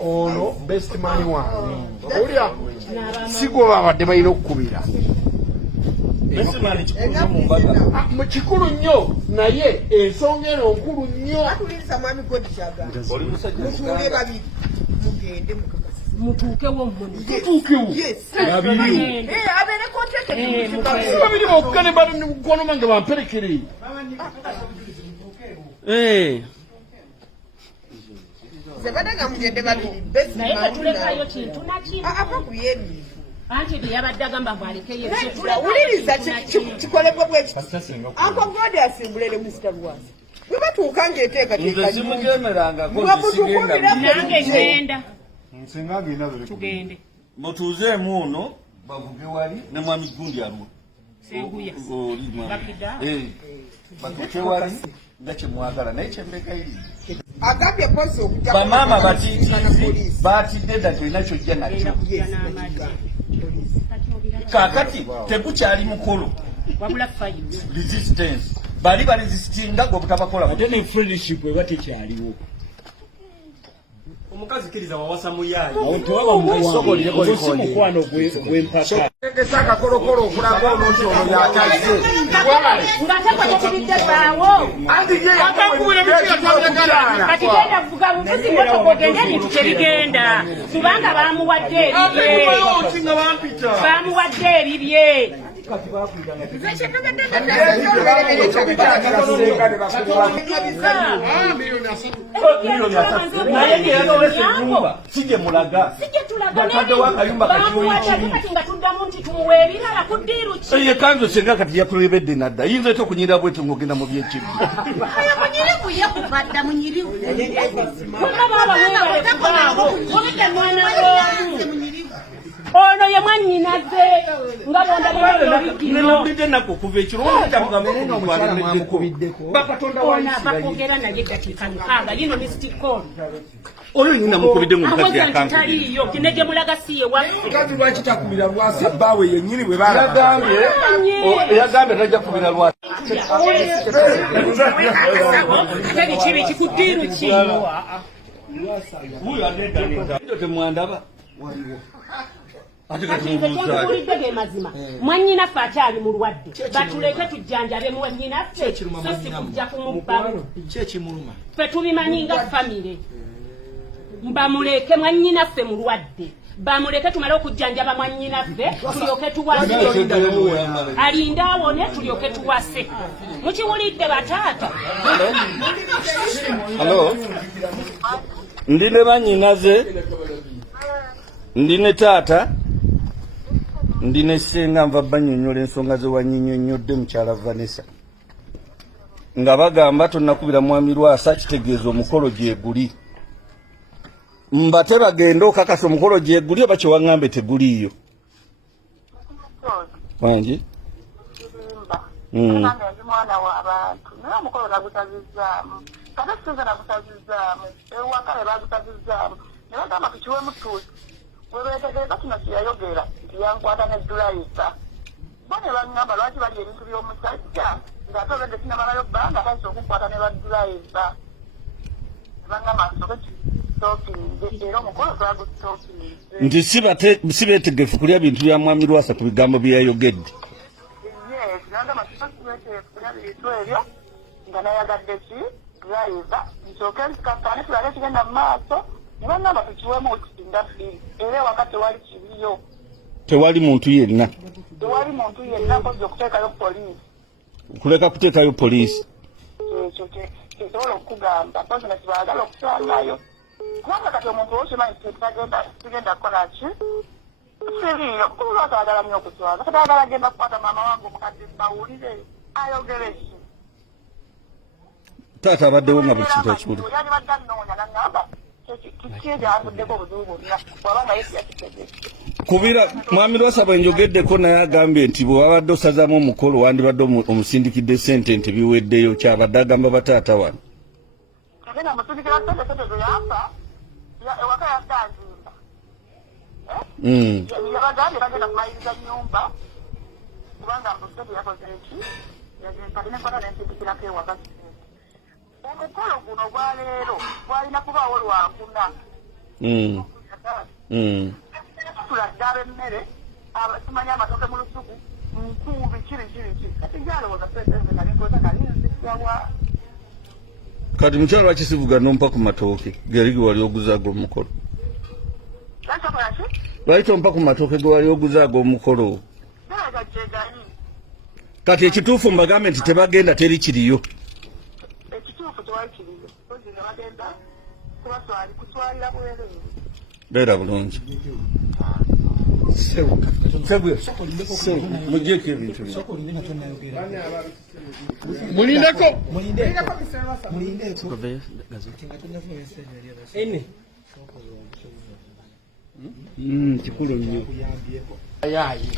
ono best man wange olya sigo babadde balina okukubira mu kikulu nnyo naye ensonga eno nkulu nnyo mutuukewo babiri bokka ne bamukono mange bamperekere anti yabadde agamba bwalekeyo uliriza kikolebwa bwekiti Uncle God asimbulere Mr. Lwasa bwe batuuka ng'eteekateeka nange ngenda tugende mutuuzeemu ono bavuge wali ne mwami gundi alwo seguya batuuke wali nga kyemwagala naye kyembeka iri agambye polisi okujja bamaama batiitiizi baatidde dda tolina kyojja nakyo kaakati tegukyali mukolo wabula fayo resistance bali baresistinga gwe butabakola ate ne friendship eba tekyaliwo omukazi kiriza wawasa muyayi awo tewaba mukwano mukwano gw'empaka tegesa akakolokolo okulaga olonti ono yakazze kati genda vuga buvuzi motoka ogende ebintu tebigenda kubanga bamuwadde ebibye sije mulaga ye kanzo senga kati yakulebedde nadda yinza ete okunyirira bwete ng'ogenda mu byekibbi ono ye mwannyinaze nga bondabidde ennaku okuva ekiro bakogera naye eddakiika mukaaga yino mistikol oyo nyina mukubidde mu mukazi yakantaliyo kinege mulaga si ye waffe kati lwaki takubira Lwasa bbaawe yennyini bwe yagambye tajja kubira Lwasa ate bikibi kikuddiiru ki temwandaba kyekubulidde ge mazima mwannyinaffe akyali mulwadde batuleke tujjanjabe mwannyinaffe so si kujja kumubbamu ffe tubimanyi nga famire bamuleke mwannyinaffe mulwadde bamuleke tumale okujjanjaba mwannyinaffe tulyoke tuwase alinde awone tulyoke tuwase mukiwulidde bataata halo ndi ne bannyinaze ndi ne taata ndi ne ssenga nva bannyonnyola ensonga ze wannyinyonnyodde mukyala Vanessa nga bagamba tonnakubira mwami Lwasa kitegeeza omukolo gyeguli mbate bagenda okakasa omukolo gyeguli oba kyewaŋŋambe teguliiyo wangi mwana w'abantu naye omukolo nagutazizzaamu kate sinza nagutazizzaamu ewaka be bagutazizzaamu ne bagamba tukiwemu tuuti bwe beetegereza kino kyeyayogera nti yankwata ne dulayisa bo ne baŋŋamba lwaki bali ebintu by'omusajja ng'ate obedde sinamalayo bbanga tayisa okukwata ne badulayisa ne baŋŋamba nsoke kitookinze era omukolo twagutookinze nti si beetegefu kulya bintu bya mwami Lwasa ku bigambo bye yayogedde nagamba kisokiweteefu kulya bintu ebyo nga nayagadde ki dulayisa nsooke nzikakkane tulabe kigenda mu maaso ne bannamba tukiwemu okusinga bbiri era ewaka tewali kibiyo tewali muntu yenna kozza okuteekayo poliisi kuleka kuteekayo poliisi ekyo kyesobola okugamba pozinesi baagala okusangayo kubanga kati omuntu wokimanyi tigenda kukolaki siriyo mukulu Lwasa agala nnyo okuswaza kati agala agenda kukwata maama wange omukadde bawulire ayogere ki taata abaddewo nga buli kintu akiwuli yali badde annoonya naŋŋamba kikyejanvuddeko obuzibu bwonna wabanga yesu yakitegeke kubira mwami Lwasa bwe njogeddeko naye agambye nti bwe wabadde osazaamu omukolo wandibadde omusindikidde sente nti biweddeyo kyabadde agamba bataata wano agenda musindikira sente zoyamba ewaka yasanzimba yabagambye bagenda kumaliriza nnyumba kubanga musente yakoze eki yagenkalinekona nensindikirako ewaka omukolo guno gwaleero gwalina kubaawo lwakuna Tulagala emmere tumanya amatooke mu lusuku nkubi kiri kati gyalowooza sente nali nkoza kali nzisyawa kati mukyalo lwaki sivuga nompa ku matooke gerigi wali oguzaago omukolo lwaki tompa ku matooke ge wali oguzaago omukolo kati ekituufu mbagambe nti tebagenda teri kiriyo ekituufu tewali kiriyo ozi ne bagenda kutwalira bwereere beera bulungi mugyeko ebintu mulindeko kikulu nnyo ayayi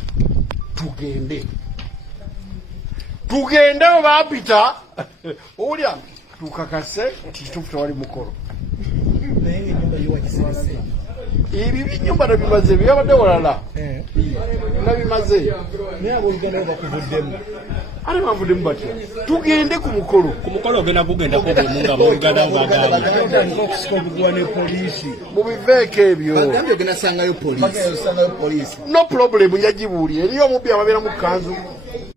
tugende webapita owulya tukakase nti kituufu tewali mukolo ebi binyumba nabimaze byabadde walala nabimaze ate bavuddemu batya tugende ku mukolo ogenda kugendako bwemunga booluganda mubiveeko ebyo no problem yagibuulire eriyo omubbi ababeera mu kanzu